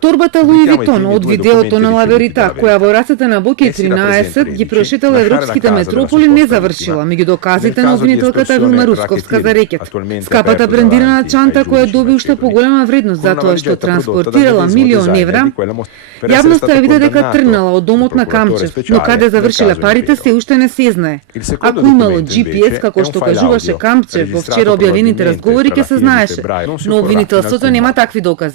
Торбата Луи Витон од видеото на Лаверита, која во рацете на Боки 13 ги прошетала европските метрополи, не завршила меѓу доказите на обвинителката Вилма Русковска за рекет. Скапата брендирана чанта која доби уште поголема вредност затоа што транспортирала милион евра, јавноста ја виде дека тргнала од домот на Камчев, но каде завршиле парите се уште не се знае. Ако имало GPS, како што кажуваше Камчев во вчера објавените разговори, ќе се знаеше, но обвинителството нема такви докази.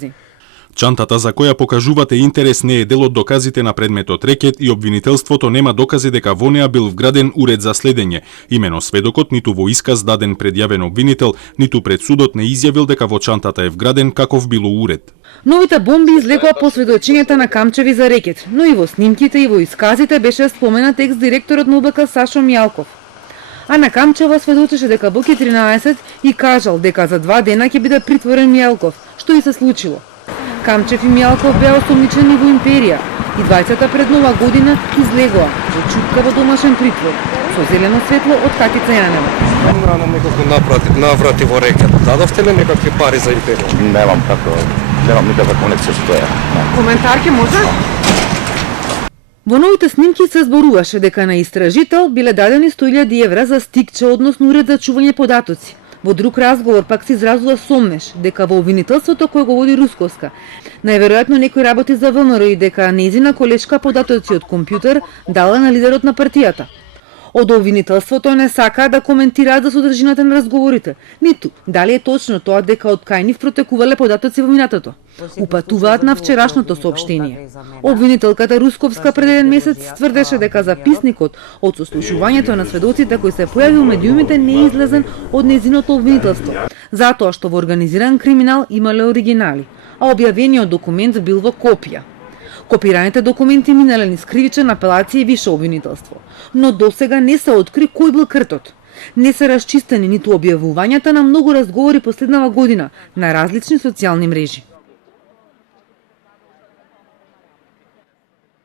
Чантата за која покажувате интерес не е дел од доказите на предметот рекет и обвинителството нема докази дека во неа бил вграден уред за следење. Имено сведокот ниту во исказ даден пред јавен обвинител, ниту пред судот не изјавил дека во чантата е вграден каков било уред. Новите бомби излекоа по сведочењата на Камчеви за рекет, но и во снимките и во исказите беше споменат екс-директорот на УБК Сашо Мјалков. А на Камчева сведочеше дека Боки 13 и кажал дека за 2 дена ќе биде притворен Мјалков, што и се случило. Камчев и Мјалков беа осомничени во империја и двајцата пред нова година излегоа во чутка во домашен притвор со зелено светло од Катица Јанева. Нам неколку наврати во рекет. Дадовте ли некакви пари за империја? Немам никаква конекција со тоа. Коментар ке може? Во новите снимки се зборуваше дека на истражител биле дадени 100.000 евра за стикче, односно уред за чување податоци. Во друг разговор пак се изразува сомнеш дека во обвинителството кој го води Русковска најверојатно некој работи за ВМРО и дека нејзина колешка податоци од компјутер дала на лидерот на партијата. Од обвинителството не сакаат да коментираат за содржината на разговорите, ниту дали е точно тоа дека од кај нив протекувале податоци во минатото. Упатуваат на вчерашното соопштение. Обвинителката Русковска пред еден месец тврдеше дека записникот од сослушувањето на сведоците кои се појави во медиумите не е излезен од нејзиното обвинителство, затоа што во организиран криминал имале оригинали, а објавениот документ бил во копија. Копираните документи минале низ кривична апелација и више обвинителство, но досега не се откри кој бил кртот. Не се расчистени ниту објавувањата на многу разговори последнава година на различни социјални мрежи.